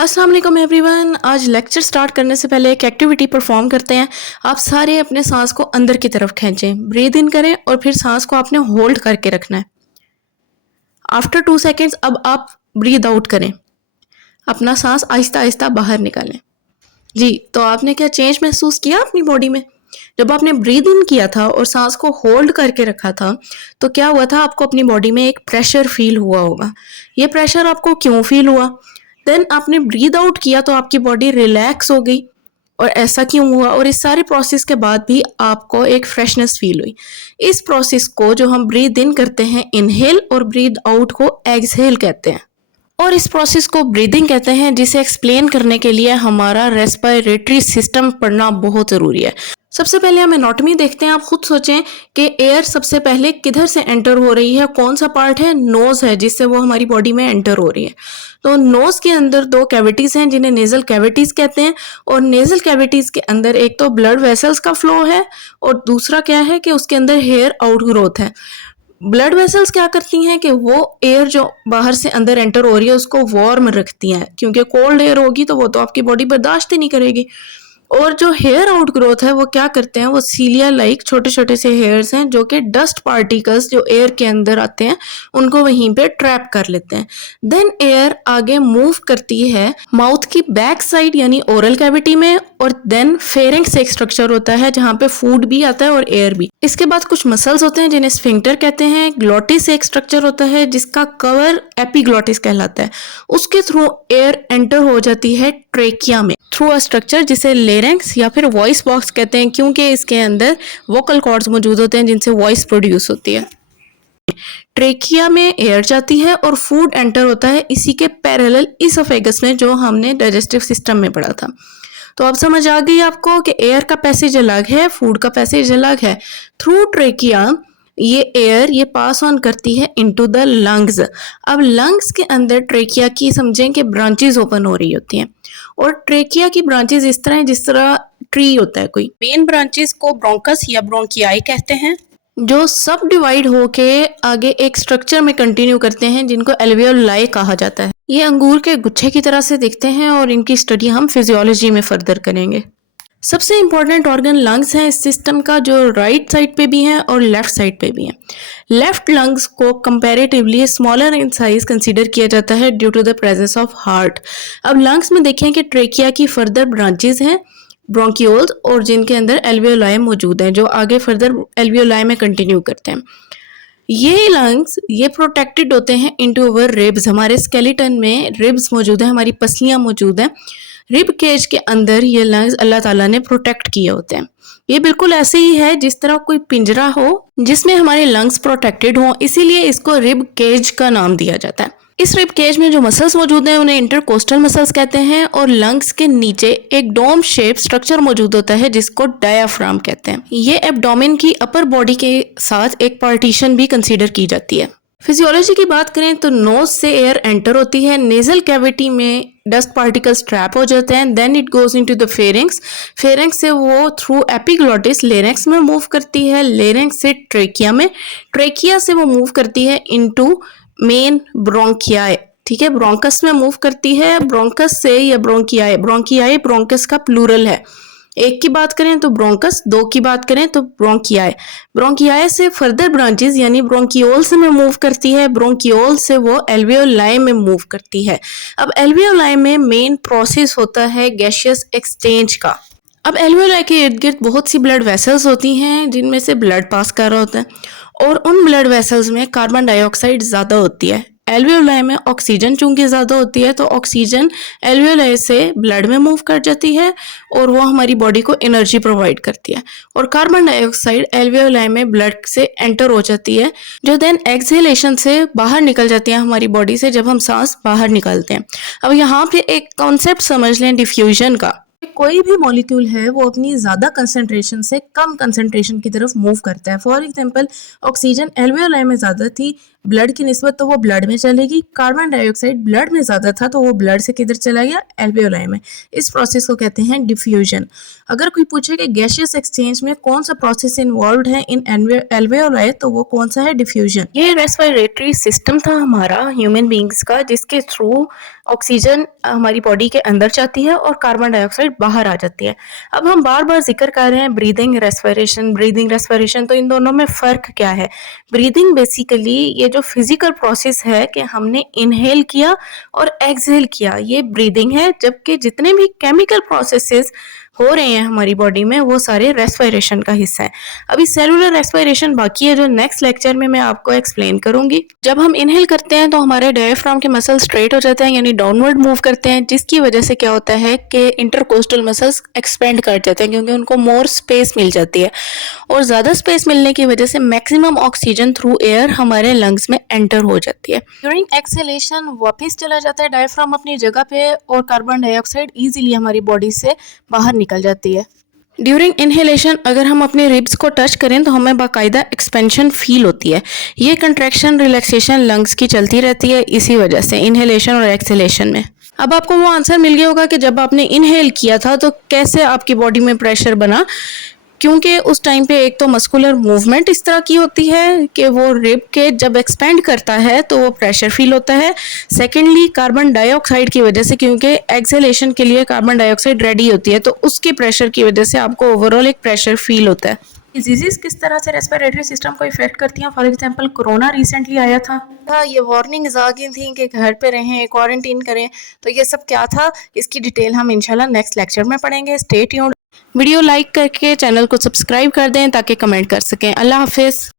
अस्सलाम वालेकुम एवरीवन। आज लेक्चर स्टार्ट करने से पहले एक एक्टिविटी परफॉर्म करते हैं। आप सारे अपने सांस को अंदर की तरफ खींचें, ब्रीद इन करें और फिर सांस को आपने होल्ड करके रखना है। आफ्टर 2 सेकेंड्स अब आप ब्रीद आउट करें, अपना सांस आहिस्ता आहिस्ता बाहर निकालें। जी, तो आपने क्या चेंज महसूस किया अपनी बॉडी में? जब आपने ब्रीद इन किया था और सांस को होल्ड करके रखा था तो क्या हुआ था? आपको अपनी बॉडी में एक प्रेशर फील हुआ होगा। ये प्रेशर आपको क्यों फील हुआ? देन आपने ब्रीद आउट किया तो आपकी बॉडी रिलैक्स हो गई। और ऐसा क्यों हुआ? और इस सारे प्रोसेस के बाद भी आपको एक फ्रेशनेस फील हुई। इस प्रोसेस को जो हम ब्रीद इन करते हैं इनहेल और ब्रीद आउट को एक्सहेल कहते हैं। और इस प्रोसेस को ब्रीदिंग कहते हैं, जिसे एक्सप्लेन करने के लिए हमारा रेस्पिरेटरी सिस्टम पढ़ना बहुत ज़रूरी है। सबसे पहले हम एनाटॉमी देखते हैं। आप खुद सोचें कि एयर सबसे पहले किधर से एंटर हो रही है, कौन सा पार्ट है? नोज़ है, जिससे वो हमारी बॉडी में एंटर हो रही है। तो नोज़ के अंदर 2 कैविटीज़ हैं जिन्हें नेज़ल कैविटीज़ कहते हैं। और नेज़ल कैविटीज़ के अंदर एक तो ब्लड वेसल्स का फ्लो है और दूसरा क्या है कि उसके अंदर हेयर आउटग्रोथ है। ब्लड वेसल्स क्या करती हैं कि वो एयर जो बाहर से अंदर एंटर हो रही है उसको वार्म रखती हैं, क्योंकि कोल्ड एयर होगी तो वो तो आपकी बॉडी बर्दाश्त ही नहीं करेगी। और जो हेयर आउटग्रोथ है वो क्या करते हैं? वो सीलिया लाइक छोटे छोटे से हेयर्स हैं जो कि डस्ट पार्टिकल्स जो एयर के अंदर आते हैं उनको वहीं पे ट्रैप कर लेते हैं। देन एयर आगे मूव करती है माउथ की बैक साइड यानी ओरल कैविटी में, और देन फेरिंक्स एक स्ट्रक्चर होता है जहाँ पे फूड भी आता है और एयर भी। इसके बाद कुछ मसल्स होते हैं जिन्हें स्फिंक्टर कहते हैं। ग्लोटिस एक स्ट्रक्चर होता है जिसका कवर एपिग्लोटिस कहलाता है। उसके थ्रू एयर एंटर हो जाती है ट्रेकिया में थ्रू अ स्ट्रक्चर जिसे लेरेंक्स या फिर वॉइस बॉक्स कहते हैं, क्योंकि इसके अंदर वोकल कॉर्ड्स मौजूद होते हैं जिनसे वॉइस प्रोड्यूस होती है। ट्रेकिया में एयर जाती है और फूड एंटर होता है इसी के पैरेलल इसोफेगस में, जो हमने डाइजेस्टिव सिस्टम में पढ़ा था। तो अब समझ आ गई आपको कि एयर का पैसेज अलग है, फूड का पैसेज अलग है। थ्रू ट्रेकिया ये एयर ये पास ऑन करती है इनटू द लंग्स। अब लंग्स के अंदर ट्रेकिया की समझें कि ब्रांचेस ओपन हो रही होती हैं, और ट्रेकिया की ब्रांचेस इस तरह है जिस तरह ट्री होता है कोई। मेन ब्रांचेस को ब्रोंकस या ब्रोंकियाई कहते हैं, जो सब डिवाइड होके आगे एक स्ट्रक्चर में कंटिन्यू करते हैं जिनको एल्वियोलाई कहा जाता है। ये अंगूर के गुच्छे की तरह से दिखते हैं और इनकी स्टडी हम फिजियोलॉजी में फर्दर करेंगे। सबसे इम्पॉर्टेंट ऑर्गन लंग्स हैं इस सिस्टम का, जो राइट साइड पे भी हैं और लेफ्ट साइड पे भी हैं। लेफ्ट लंग्स को comparatively smaller in size consider किया जाता है due to the presence of heart. अब लंग्स में देखें कि ट्रेकिया की फर्दर ब्रांचेस हैं ब्रोंकियोल्स, और जिनके अंदर एल्वियोलाई मौजूद हैं जो आगे फर्दर एल्वियोलाई में कंटिन्यू करते हैं। ये लंग्स ये प्रोटेक्टेड होते हैं इनटू अवर रिब्स। हमारे स्केलेटन में रिब्स मौजूद है, हमारी पसलियां मौजूद हैं। रिब केज के अंदर ये लंग्स अल्लाह ताला ने प्रोटेक्ट किए होते हैं। ये बिल्कुल ऐसे ही है जिस तरह कोई पिंजरा हो जिसमें हमारे लंग्स प्रोटेक्टेड हों, इसीलिए इसको रिब केज का नाम दिया जाता है। इस रिब केज में जो मसल्स मौजूद हैं उन्हें इंटरकोस्टल मसल्स कहते हैं, और लंग्स के नीचे एक डोम शेप स्ट्रक्चर मौजूद होता है जिसको डायाफ्राम कहते हैं। ये एब्डोमेन की अपर बॉडी के साथ एक पार्टीशन भी कंसीडर की जाती है। फिजियोलॉजी की बात करें तो नोज से एयर एंटर होती है, नेजल कैविटी में डस्ट पार्टिकल्स ट्रैप हो जाते हैं, then it goes into the pharynx. Pharynx से वो थ्रू एपिग्लोटिस लेरेंक्स में मूव करती है, लेरेंक्स से ट्रेकिया में, ट्रेकिया से वो मूव करती है इनटू मेन ब्रोंकियाई। ठीक है, ब्रोंकस में मूव करती है, ब्रोंकस से या ब्रोंकियाई, ब्रोंकियाई ब्रोंकस का प्लूरल है। एक की बात करें तो ब्रोंकस, दो की बात करें तो ब्रोंकियाई। ब्रोंकियाई से फर्दर ब्रांचेस यानी ब्रोंकियोल्स में मूव करती है, ब्रोंकियोल से वो एल्वियोलाई में मूव करती है। अब एल्वियोलाई में मेन प्रोसेस होता है गैसियस एक्सचेंज का। अब एल्वियोलाई के इर्द गिर्द बहुत सी ब्लड वेसल्स होती हैं जिनमें से ब्लड पास कर रहा होता है, और उन ब्लड वेसल्स में कार्बन डाइऑक्साइड ज़्यादा होती है। एल्वियोलाई में ऑक्सीजन चूंकि ज़्यादा होती है तो ऑक्सीजन एल्वियोलाई से ब्लड में मूव कर जाती है और वो हमारी बॉडी को एनर्जी प्रोवाइड करती है, और कार्बन डाइऑक्साइड एल्वियोलाई में ब्लड से एंटर हो जाती है, जो देन एक्सहेलेशन से बाहर निकल जाती है हमारी बॉडी से जब हम सांस बाहर निकालते हैं। अब यहाँ पे एक कॉन्सेप्ट समझ लें डिफ्यूजन का। कोई भी मॉलिक्यूल है वो अपनी ज़्यादा कंसंट्रेशन से कम कंसंट्रेशन की तरफ मूव करता है। फॉर एग्जांपल ऑक्सीजन एल्वियोलाई में ज़्यादा थी, ब्लड की निस्बत तो वो ब्लड में चलेगी, कार्बन डाइऑक्साइड ब्लड में ज़्यादा था तो वो ब्लड से किधर चला गया, एल्वेओलाई में। इस प्रोसेस को कहते हैं डिफ्यूजन। अगर कोई पूछे कि गैसियस एक्सचेंज में कौन सा प्रोसेस इन्वॉल्व है इन एल्वेओलाई, तो वो कौन सा है, डिफ्यूजन। ये रेस्पिरेटरी सिस्टम था हमारा ह्यूमन बींग्स का, जिसके थ्रू ऑक्सीजन हमारी बॉडी के अंदर जाती है और कार्बन डाइऑक्साइड बाहर आ जाती है। अब हम बार बार जिक्र कर रहे हैं ब्रीदिंग रेस्पिरेशन, तो इन दोनों में फ़र्क क्या है। ब्रीदिंग बेसिकली ये जो फिजिकल प्रोसेस है कि हमने इनहेल किया और एक्सहेल किया, ये ब्रीदिंग है, जबकि जितने भी केमिकल प्रोसेसेस हो रहे हैं हमारी बॉडी में वो सारे रेस्पिरेशन का हिस्सा है। अभी सेलुलर रेस्पिरेशन बाकी है, जो नेक्स्ट लेक्चर में मैं आपको एक्सप्लेन करूंगी। जब हम इनहेल करते हैं तो हमारे डायफ्राम के मसल स्ट्रेट हो जाते हैं, यानी डाउनवर्ड मूव करते हैं, जिसकी वजह से क्या होता है कि इंटरकोस्टल मसल्स एक्सपेंड कर जाते हैं, क्योंकि उनको मोर स्पेस मिल जाती है और ज़्यादा स्पेस मिलने की वजह से मैक्सिमम ऑक्सीजन थ्रू एयर हमारे लंग्स में एंटर हो जाती है। ड्यूरिंग एक्सहेलेशन वापस चला जाता है डायफ्राम अपनी जगह पे और कार्बन डाइऑक्साइड ईजिली हमारी बॉडी से बाहर निकल जाती है। ड्यूरिंग इनहेलेशन अगर हम अपने रिब्स को टच करें तो हमें बाकायदा एक्सपेंशन फील होती है। ये कंट्रैक्शन रिलैक्सेशन लंग्स की चलती रहती है इसी वजह से, इनहेलेशन और एक्सहेलेशन में। अब आपको वो आंसर मिल गया होगा कि जब आपने इनहेल किया था तो कैसे आपकी बॉडी में प्रेशर बना, क्योंकि उस टाइम पे एक तो मस्कुलर मूवमेंट इस तरह की होती है कि वो रिब के जब एक्सपेंड करता है तो वो प्रेशर फील होता है। सेकेंडली कार्बन डाइऑक्साइड की वजह से, क्योंकि एक्सहेलेशन के लिए कार्बन डाइऑक्साइड रेडी होती है, तो उसके प्रेशर की वजह से आपको ओवरऑल एक प्रेशर फील होता है। डिजीज़ किस तरह से रेस्पिरेटरी सिस्टम को इफेक्ट करती हैं। फॉर एग्जांपल कोरोना रिसेंटली आया था, ये वार्निंग्स आ गई थी कि घर पे रहें, क्वारंटीन करें, तो ये सब क्या था, इसकी डिटेल हम इंशाल्लाह नेक्स्ट लेक्चर में पढ़ेंगे। Stay tuned. वीडियो लाइक करके चैनल को सब्सक्राइब कर दें ताकि कमेंट कर सकें। अल्लाह हाफिज़।